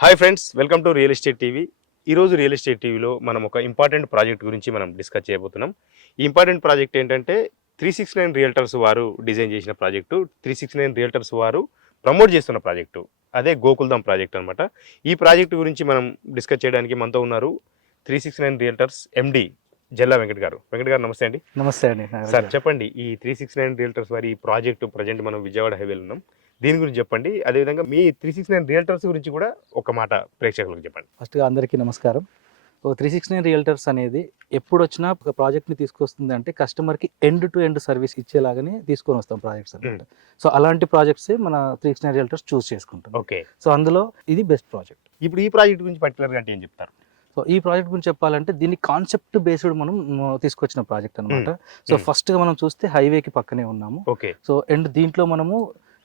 Hi friends, welcome to real estate TV. ఈరోజు real estate టీవీలో మనం ఒక ఇంపార్టెంట్ ప్రాజెక్ట్ గురించి మనం డిస్కస్ చేయబోతున్నాం. ఈ ఇంపార్టెంట్ ప్రాజెక్ట్ ఏంటంటే 369 రియల్టర్స్ వారు డిజైన్ చేసిన ప్రాజెక్టు, 369 రియల్టర్స్ వారు ప్రమోట్ చేస్తున్న ప్రాజెక్టు, అదే గోకుల్ధామ్ ప్రాజెక్ట్ అనమాట. ఈ ప్రాజెక్టు గురించి మనం డిస్కస్ చేయడానికి మనతో ఉన్నారు 369 రియల్టర్స్ ఎండి జల్లా వెంకట్ గారు. వెంకట్ గారు నమస్తే అండి. నమస్తే అండి. సార్ చెప్పండి, ఈ 369 రియల్టర్స్ వారి ఈ ప్రాజెక్టు ప్రజెంట్ మనం విజయవాడ హైవేలో ఉన్నాం, దీని గురించి చెప్పండి. అదేవిధంగా మీ 369 రియల్టర్స్ గురించి కూడా ఒక మాట ప్రేక్షకులకు చెప్పండి. ఫస్ట్గా అందరికీ నమస్కారం. 369 రియల్టర్స్ అనేది ఎప్పుడు వచ్చినా ఒక ప్రాజెక్ట్ని తీసుకొస్తుంది అంటే కస్టమర్కి ఎండ్ టు ఎండ్ సర్వీస్ ఇచ్చేలాగానే తీసుకొని వస్తాం ప్రాజెక్ట్స్ అనమాట. సో అలాంటి ప్రాజెక్ట్సే మన 369 రియల్టర్స్ చూస్ చేసుకుంటాం. ఓకే, సో అందులో ఇది బెస్ట్ ప్రాజెక్ట్. ఇప్పుడు ఈ ప్రాజెక్ట్ గురించి పర్టికులర్గా అంటే ఏం చెప్తారు? సో ఈ ప్రాజెక్ట్ గురించి చెప్పాలంటే దీన్ని కాన్సెప్ట్ బేస్డ్ మనం తీసుకొచ్చిన ప్రాజెక్ట్ అనమాట. సో ఫస్ట్గా మనం చూస్తే హైవేకి పక్కనే ఉన్నాము. ఓకే, సో అండ్ దీంట్లో మనము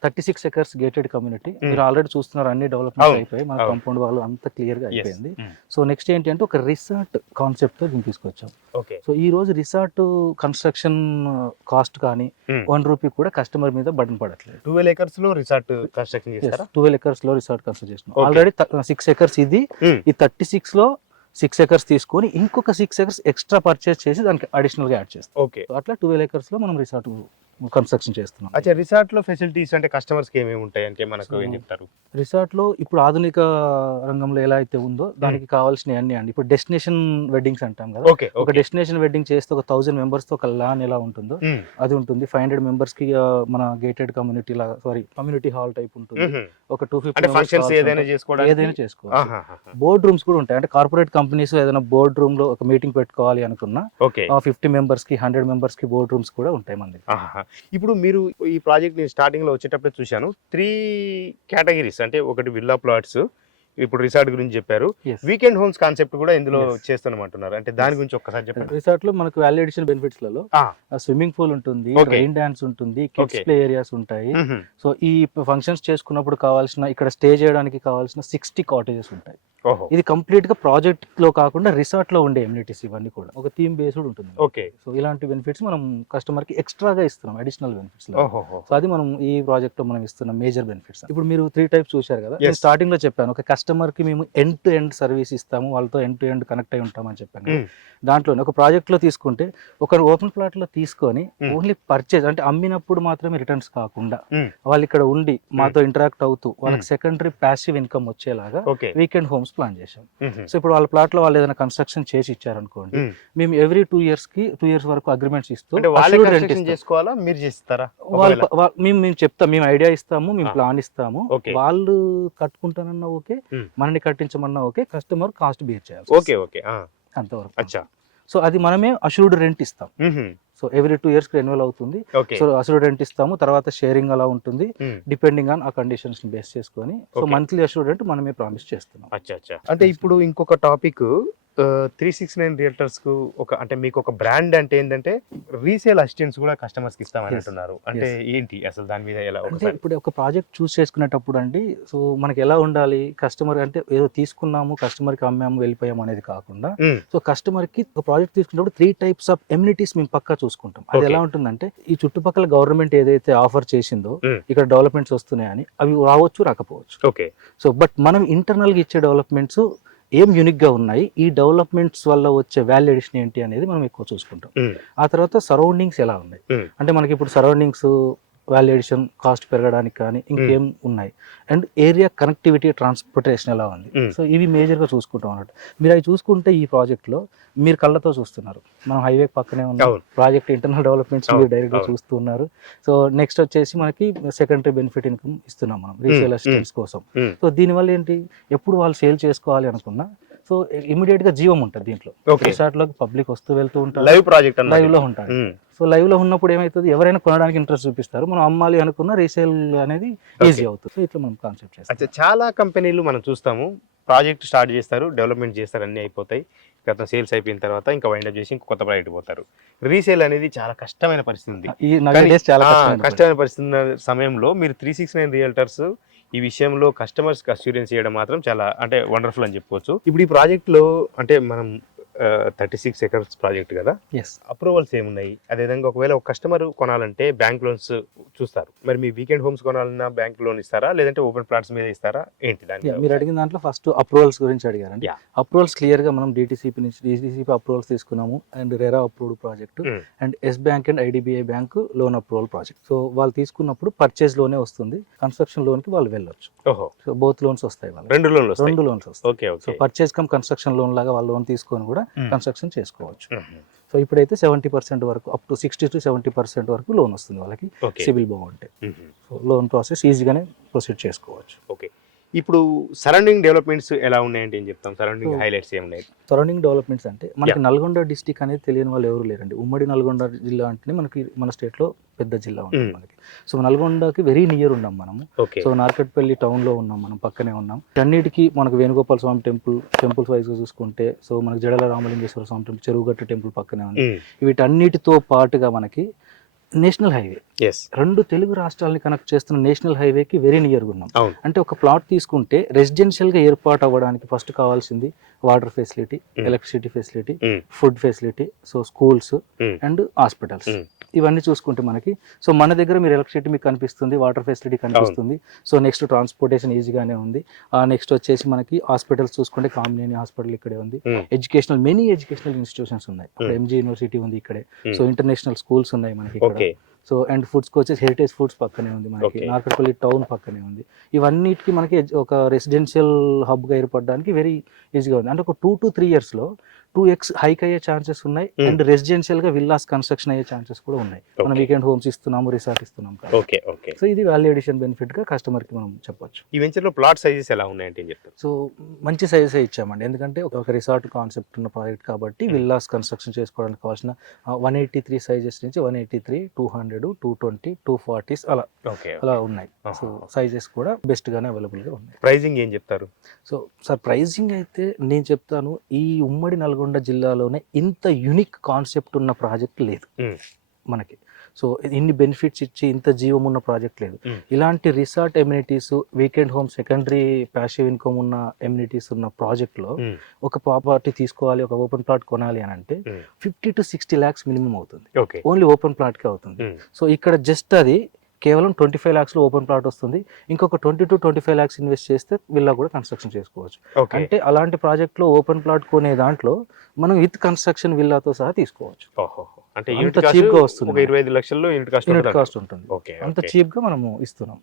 36 ఎకర్స్ గేటెడ్ కమ్యూనిటీ, మీరు ఆల్రెడీ చూస్తున్నారు, అన్ని డెవలప్మెంట్ అయిపోయి మన కాంపౌండ్ వాళ్ళు అంతా క్లియర్ గా అయిపోయింది. సో నెక్స్ట్ ఏంటి అంటే ఒక రిసార్ట్ కాన్సెప్ట్ తో దీన్ని తీసుకొచ్చాం. సో ఈ రోజు రిసార్ట్ కన్స్ట్రక్షన్ కాస్ట్ కానీ 1 రూపీ కూడా కస్టమర్ మీద బటన్ పడట్లేదు. 12 acres లో రిసార్ట్ కన్స్ట్రక్షన్ చేస్తారా? 12 acres లో రిసార్ట్ కన్స్ట్రక్ట్ చేస్తున్నాం. ఆల్రెడీ 6 acres ఇది, ఈ 36 లో 6 acres తీసుకొని ఇంకొక 6 acres ఎక్స్ట్రా పర్చేస్ చేసి దానికి అడిషనల్ గా యాడ్ చేస్తాం. ఓకే, అట్లా 12 acres లో మనం రిసార్ట్ కన్స్ట్రక్షన్ చేస్తున్నాం. అచ్చా, రిసార్ట్ లో ఫెసిలిటీస్ అంటే కస్టమర్స్ కి ఏమేమి ఉంటాయి అంటే మనకు ఏం చెప్తారు? రిసార్ట్ లో ఇప్పుడు ఆధునిక రంగంలో ఎలా అయితే ఉందో దానికి కావాల్సిన అన్ని అండి. ఇప్పుడు డెస్టినేషన్ వెడ్డింగ్స్ అంటాం కదా, ఒక డెస్టినేషన్ వెడ్డింగ్ చేస్తే ఒక 1000 members తో ఒక లాన్ ఎలా ఉంటుందో అది ఉంటుంది. 500 members కి మన గేటెడ్ కమ్యూనిటీ లాగా, సారీ కమ్యూనిటీ హాల్ టైప్ ఉంటుంది. ఒక 250 ఏదైనా చేసుకోవాలి. బోర్డ్ రూమ్స్ కూడా ఉంటాయి. అంటే కార్పొరేట్ కంపెనీస్ ఏదైనా బోర్డ్ రూమ్ లో ఒక మీటింగ్ పెట్టుకోవాలి అనుకున్నా 50 members కి 100 members కి బోర్డ్ రూమ్స్ కూడా ఉంటాయి మన దగ్గర. ఇప్పుడు మీరు ఈ ప్రాజెక్ట్ ని స్టార్టింగ్ లో వచ్చేటప్పుడు చూశాను, 3 కేటగిరీస్, అంటే ఒకటి విల్లా ప్లాట్స్, ఇప్పుడు రిసార్ట్ గురించి చెప్పారు, వీకెండ్ హోమ్స్ కాన్సెప్ట్ కూడా ఇందులో చేస్తామంటున్నారు. అంటే దాని గురించి ఒక్కసారి చెప్పండి. రిసార్ట్ లో మనకు వాల్యూ అడిషన్ బెనిఫిట్స్ లలో స్విమ్మింగ్ పూల్ ఉంటుంది, రెయిన్ డాన్స్ ఉంటుంది, కిడ్స్ ప్లే ఏరియాస్ ఉంటాయి. సో ఈ ఫంక్షన్స్ చేసుకున్నప్పుడు కావాల్సిన, ఇక్కడ స్టే చేయడానికి కావాల్సిన 60 కాటేజెస్ ఉంటాయి. ఇది కంప్లీట్ గా ప్రాజెక్ట్ లో కాకుండా రిసార్ట్ లో ఉండే ఎమ్యూనిటీస్, ఇవన్నీ కూడా ఒక థీమ్ బేస్డ్ ఉంటుంది. ఓకే, సో ఇలాంటి బెనిఫిట్స్ మనం కస్టమర్ కి ఎక్స్ట్రాగా ఇస్తున్నాం, అడిషనల్ బెనిఫిట్స్. సో అది మనం ఈ ప్రాజెక్ట్ లో మనం ఇస్తున్న మేజర్ బెనిఫిట్స్. ఇప్పుడు మీరు 3 types చూశారు కదా, నేను స్టార్టింగ్ లో చెప్పాను ఒక కస్టమర్ కి మేము ఎండ్ టు ఎండ్ సర్వీస్ ఇస్తాము, వాళ్ళతో ఎండ్ టు ఎండ్ కనెక్ట్ అయి ఉంటామని చెప్పాను. దాంట్లో ఒక ప్రాజెక్ట్ లో తీసుకుంటే ఒక ఓపెన్ ప్లాట్ లో తీసుకొని ఓన్లీ పర్చేజ్ అంటే అమ్మినప్పుడు మాత్రమే రిటర్న్స్ కాకుండా వాళ్ళు ఇక్కడ ఉండి మాతో ఇంటరాక్ట్ అవుతూ వాళ్ళకి సెకండరీ ప్యాసివ్ ఇన్కమ్ వచ్చేలాగా వీకెండ్ హోమ్స్ ప్లాన్ చేశాం. సో ఇప్పుడు వాళ్ళ ప్లాట్ లో వాళ్ళు ఏదైనా కన్స్ట్రక్షన్ చేసి ఇచ్చారనుకోండి, మేము ఎవ్రీ 2 years వరకు అగ్రిమెంట్స్ ఇస్తూ మేము చెప్తాం, మేము ఐడియా ఇస్తాము, మేము ప్లాన్ ఇస్తాము, వాళ్ళు కట్టుకుంటానన్నా ఓకే, మనని కట్టించమన్నా ఓకే, కస్టమర్ కాస్ట్ బేర్ చేయాలి అంతవరకు. సో అది మనమే అష్యూర్డ్ రెంట్ ఇస్తాం. సో ఎవ్రీ 2 years రెన్యువల్ అవుతుంది. సో అష్యూర్డ్ రెంట్ ఇస్తాము, తర్వాత షేరింగ్ అలా ఉంటుంది డిపెండింగ్ ఆన్ ఆ కండిషన్స్ బేస్ చేసుకొని. సో మంత్లీ అష్యూర్డ్ రెంట్ మనమే ప్రామిస్ చేస్తున్నాం. అంటే ఇప్పుడు ఇంకొక టాపిక్, 369 రియల్టర్స్ కు ఒక, అంటే మీకు ఒక బ్రాండ్ అంటే ఏంటంటే రీసేల్ అసిస్టెంట్స్ కూడా కస్టమర్స్ కి ఇస్తామని అంటున్నారు. అంటే ఏంటి అసలు దాని మీద ఎలా? ఇప్పుడు ఒక ప్రాజెక్ట్ చూస్ చేసుకునేటప్పుడు అండి, సో మనకి ఎలా ఉండాలి, కస్టమర్ అంటే ఏదో తీసుకున్నాము కస్టమర్ కి అమ్మాము వెళ్ళిపోయాము అనేది కాకుండా, సో కస్టమర్ కి ఒక ప్రాజెక్ట్ తీసుకున్నప్పుడు 3 types ఆఫ్ ఎమ్యూనిటీస్ మేము పక్కా చూసుకుంటాం. అది ఎలా ఉంటుందంటే, ఈ చుట్టుపక్కల గవర్నమెంట్ ఏదైతే ఆఫర్ చేసిందో ఇక్కడ డెవలప్మెంట్స్ వస్తున్నాయని అవి రావచ్చు రాకపోవచ్చు. సో బట్ మనం ఇంటర్నల్ గా ఇచ్చే డెవలప్మెంట్స్ ఏం యూనిక్ గా ఉన్నాయి, ఈ డెవలప్మెంట్స్ వల్ల వచ్చే వాల్యూ అడిషన్ ఏంటి అనేది మనం ఎక్కువ చూసుకుంటాం. ఆ తర్వాత సరౌండింగ్స్ ఎలా ఉన్నాయి, అంటే మనకి ఇప్పుడు సరౌండింగ్స్ వాల్యూ అడిషన్ కాస్ట్ పెరగడానికి కానీ ఇంకేం ఉన్నాయి, అండ్ ఏరియా కనెక్టివిటీ ట్రాన్స్పోర్టేషన్ ఎలా ఉంది. సో ఇవి మేజర్ గా చూసుకుంటాం అన్నట్టు. మీరు అవి చూసుకుంటే ఈ ప్రాజెక్ట్ లో మీరు కళ్ళతో చూస్తున్నారు, మనం హైవే పక్కనే ఉన్న ప్రాజెక్ట్ ఇంటర్నల్ డెవలప్మెంట్స్ మీరు డైరెక్ట్ గా చూస్తున్నారు. సో నెక్స్ట్ వచ్చేసి మనకి సెకండరీ బెనిఫిట్ ఇన్కమ్ ఇస్తున్నాం మనం రీసేల్ అసిస్టెంట్స్ కోసం. సో దీనివల్ల ఏంటి, ఎప్పుడు వాళ్ళు సేల్ చేసుకోవాలి అనుకున్నా సో ఇమీడియట్ గా జీవం ఉంటుంది దీంట్లో. రిసార్ట్ లో పబ్లిక్ వస్తూ వెళ్తూ ఉంటారు, లైవ్ లో ఉంటారు. సో లైవ్ లో ఉన్నప్పుడు ఏమైతుంది, ఎవరైనా కొనడానికి ఇంట్రెస్ట్ చూపిస్తారు, మనం అమ్మాలి అనుకున్న రీసేల్ అనేది ఈజీ అవుతుంది. సో ఇట్లా మనం కాన్సెప్ట్ చేస్తాం. చాలా కంపెనీలు మనం చూస్తాము, ప్రాజెక్ట్ స్టార్ట్ చేస్తారు, డెవలప్మెంట్ చేస్తారు, అన్ని అయిపోతాయి, గత సేల్స్ అయిపోయిన తర్వాత ఇంకా వైండప్ చేసి ఇంకో కొత్త ప్రాజెక్ట్ పోతారు. రీసేల్ అనేది చాలా కష్టమైన పరిస్థితి ఉంది. కష్టమైన పరిస్థితి ఉన్న సమయంలో మీరు 369 రియల్టర్స్ ఈ విషయంలో కస్టమర్స్ కి అష్యూరెన్స్ చేయడం మాత్రం చాలా అంటే వండర్ఫుల్ అని చెప్పుకోవచ్చు. ఇప్పుడు ఈ ప్రాజెక్ట్ లో అంటే మనం 36 acres ప్రాజెక్ట్ కదా, అప్రూవల్స్ ఏమున్నాయి, అదేవిధంగా ఒకవేళ ఒక కస్టమర్ కొనాలంటే బ్యాంక్ లోన్స్ చూస్తారు. మరి మీ వీకెండ్ హోమ్స్ కొనాలన్నా బ్యాంక్ లోన్ ఇస్తారా, లేదంటే ఓపెన్ ప్లాట్స్ మీద ఇస్తారా, ఏంటి దాని మీద? మీరు అడిగిన దాంట్లో ఫస్ట్ అప్రూవల్స్ గురించి అడిగారండి. Yeah. అప్రూవల్స్ క్లియర్ గా మనం డిటిసిపి అప్రూవల్స్ తీసుకున్నాము, and RERA approved project, and Yes bank and IDBI bank loan approval project. So వాళ్ళు తీసుకున్నప్పుడు పర్చేజ్ లోనే వస్తుంది, కన్స్ట్రక్షన్ లోన్ కి వాళ్ళు వెళ్ళొచ్చు. ఓహో, సో బోత్ లోన్స్ వస్తాయి వాళ్ళకి, రెండు లోన్లు వస్తాయి. రెండు లోన్స్ వస్తాయి. Okay so okay. Purchase come construction loan లాగా వాళ్ళు లోన్ తీసుకొని కూడా కన్స్ట్రక్షన్ చేసుకోవచ్చు. మ్మ్. సో ఇప్పుడైతే 70% వరకు, అప్ టు 60 to 70% వరకు లోన్ వస్తుంది వాళ్ళకి, ఓకే. సిబిల్ బాగుంటే. మ్మ్. సో లోన్ ప్రాసెస్ ఈజీగానే ప్రొసీడ్ చేసుకోవచ్చు. ఓకే. ఇప్పుడు సరౌండింగ్ డెవలప్మెంట్స్ ఎలా ఉన్నాయంటే ఏం చెప్తాం? సరౌండింగ్ హైలైట్స్ ఏం ఉన్నాయి? సరౌండింగ్ డెవలప్మెంట్స్ అంటే మనకి నల్గొండ డిస్టిక్ అనేది తెలియని వాళ్ళు ఎవరు లేరండి. ఉమ్మడి నల్గొండ జిల్లా అంటే మనకి మన స్టేట్ లో పెద్ద జిల్లా ఉంటుంది మనకి. సో నల్గొండకి వెరీ నియర్ ఉన్నాం మనము. ఓకే. సో నార్కట్పల్లి టౌన్ లో ఉన్నాం, మనం పక్కనే ఉన్నాం. అన్నిటికీ మనకు వేణుగోపాల స్వామి టెంపుల్స్ వైజ్ గా చూసుకుంటే, సో మనకి జడల రామలింగేశ్వర స్వామి టెంపుల్, చెరువుగట్టు టెంపుల్ పక్కనే ఉంది. వీటన్నిటితో పాటుగా మనకి నేషనల్ హైవే, yes, రెండు తెలుగు రాష్ట్రాలని కనెక్ట్ చేస్తున్న నేషనల్ హైవేకి వెరీ నియర్గా ఉన్నాం. అవును. అంటే ఒక ప్లాట్ తీసుకుంటే రెసిడెన్షియల్ గా ఏర్పాటు అవ్వడానికి ఫస్ట్ కావాల్సింది water facility, electricity facility, food facility, so schools and hospitals, ఇవన్నీ చూసుకుంటే మనకి, సో మన దగ్గర మీరు ఎలక్ట్రిసిటీ మీకు కనిపిస్తుంది, వాటర్ ఫెసిలిటీ కనిపిస్తుంది. సో నెక్స్ట్ ట్రాన్స్పోర్టేషన్ ఈజీగానే ఉంది. నెక్స్ట్ వచ్చేసి మనకి హాస్పిటల్స్ చూసుకుంటే కామినేని హాస్పిటల్ ఇక్కడే ఉంది. మెనీ ఎడ్యుకేషనల్ ఇన్స్టిట్యూషన్స్ ఉన్నాయి. ఎంజీ యూనివర్సిటీ ఉంది ఇక్కడే. సో ఇంటర్నేషనల్ స్కూల్స్ ఉన్నాయి మనకి ఇక్కడ. సో అండ్ ఫుడ్స్కి వచ్చేసి హెరిటేజ్ ఫుడ్స్ పక్కనే ఉంది మనకి, నార్కట్పల్లి టౌన్ పక్కనే ఉంది. ఇవన్నిటికీ మనకి ఒక రెసిడెన్షియల్ హబ్గా ఏర్పడడానికి వెరీ ఈజీగా ఉంది. అంటే ఒక 2 to 3 years లో 2x హైక్ అయ్యే ఛాన్సెస్ ఉన్నాయి, అండ్ రెసిడెన్షియల్ గా విల్లాస్ కన్స్ట్రక్షన్ అయ్యే ఛాన్సెస్ కూడా ఉన్నాయి. మనం వీకెండ్ హోమ్స్ ఇస్తున్నాము, రిసార్ట్ ఇస్తున్నాం. Okay okay. సో ఇది వాల్యూ అడిషన్ బెనిఫిట్ గా కస్టమర్ కి మనం చెప్పొచ్చు. ఈ వెంచర్ లో ప్లాట్ సైజెస్ ఎలా ఉన్నాయంటే ఏం చెప్తారు? సో మంచి సైజెస్ ఇచ్చామండి, ఎందుకంటే ఒక రిసార్ట్ కాన్సెప్ట్ ఉన్న ప్రాజెక్ట్ కాబట్టి విల్లాస్ కన్స్ట్రక్షన్ చేసుకోవడానికి కావాల్సిన 183 సైజెస్ నుంచి 183, 200, 220, 240 అలా ఉన్నాయి. సో సైజెస్ కూడా బెస్ట్ గానే అవైలబుల్ గా ఉన్నాయి. ప్రైజింగ్ ఏం చెప్తారు? సో సార్ ప్రైజింగ్ అయితే నేను చెప్తాను, ఈ ఉమ్మడి నల్గొండ జిల్లాలోనే ఇంత యూనిక్ కాన్సెప్ట్ ఉన్న ప్రాజెక్ట్ లేదు మనకి. సో ఇన్ని బెనిఫిట్స్ ఇచ్చి ఇంత జీవం ఉన్న ప్రాజెక్ట్ లేదు. ఇలాంటి resort amenities, weekend home, secondary passive income ఉన్న ఎమ్యూనిటీస్ ఉన్న ప్రాజెక్ట్ లో ఒక ప్రాపర్టీ తీసుకోవాలి, ఒక ఓపెన్ ప్లాట్ కొనాలి అని అంటే 50 to 60 lakhs మినిమం అవుతుంది. ఓన్లీ ఓపెన్ ప్లాట్ కే అవుతుంది. సో ఇక్కడ జస్ట్ అది కేవలం 25 lakhs లో ఓపెన్ ప్లాట్ వస్తుంది. ఇంకొక 20 to 25 lakhs ఇన్వెస్ట్ చేస్తే విల్లా కూడా కన్స్ట్రక్షన్ చేసుకోవచ్చు. అంటే అలాంటి ప్రాజెక్ట్ లో ఓపెన్ ప్లాట్ కొనే దాంట్లో మనం విత్ కన్స్ట్రక్షన్ విల్లాతో సహా తీసుకోవచ్చు. అంటే చీప్ గా వస్తుంది, 25 లక్షల్లో యూనిట్ కాస్ట్ ఉంటుంది. అంత చీప్ గా మనము ఇస్తున్నాం.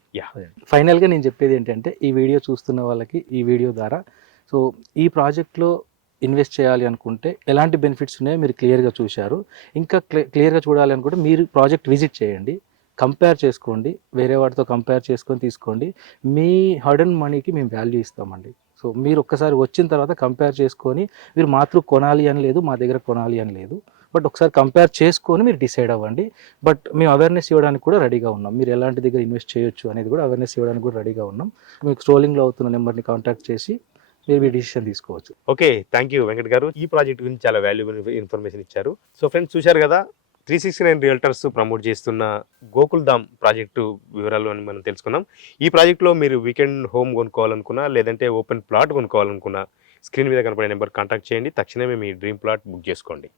ఫైనల్ గా నేను చెప్పేది ఏంటంటే, ఈ వీడియో చూస్తున్న వాళ్ళకి ఈ వీడియో ద్వారా, సో ఈ ప్రాజెక్ట్ లో ఇన్వెస్ట్ చేయాలి అనుకుంటే ఎలాంటి బెనిఫిట్స్ ఉన్నాయో మీరు క్లియర్గా చూశారు. ఇంకా క్లియర్గా చూడాలి అనుకుంటే మీరు ప్రాజెక్ట్ విజిట్ చేయండి, కంపేర్ చేసుకోండి, వేరే వాటితో కంపేర్ చేసుకొని తీసుకోండి. మీ హార్డ్ అండ్ మనీకి మేము వాల్యూ ఇస్తామండి. సో మీరు ఒక్కసారి వచ్చిన తర్వాత కంపేర్ చేసుకొని, మీరు మాత్రం కొనాలి అని లేదు, మా దగ్గర కొనాలి అని లేదు, బట్ ఒకసారి కంపేర్ చేసుకొని మీరు డిసైడ్ అవ్వండి. బట్ మేము అవేర్నెస్ ఇవ్వడానికి కూడా రెడీగా ఉన్నాం. మీరు ఎలాంటి దగ్గర ఇన్వెస్ట్ చేయొచ్చు అనేది కూడా అవేర్నెస్ ఇవ్వడానికి కూడా రెడీగా ఉన్నాం. మీకు స్క్రోలింగ్లో అవుతున్న నెంబర్ని కాంటాక్ట్ చేసి మీరు మీ డిసిషన్ తీసుకోవచ్చు. ఓకే, థ్యాంక్ యూ వెంకట్ గారు. ఈ ప్రాజెక్ట్ గురించి చాలా వాల్యుబుల్ ఇన్ఫర్మేషన్ ఇచ్చారు. సో ఫ్రెండ్స్, చూశారు కదా 369 రియల్టర్స్ ప్రమోట్ చేస్తున్న గోకుల్ధామ్ ప్రాజెక్టు వివరాలు అని మనం తెలుసుకుందాం. ఈ ప్రాజెక్ట్లో మీరు వీకెండ్ హోమ్ కొనుక్కోవాలనుకున్నా, లేదంటే ఓపెన్ ప్లాట్ కొనుక్కోవాలనుకున్నా, స్క్రీన్ మీద కనపడే నెంబర్ కాంటాక్ట్ చేయండి. తక్షణమే మీ డ్రీమ్ ప్లాట్ బుక్ చేసుకోండి.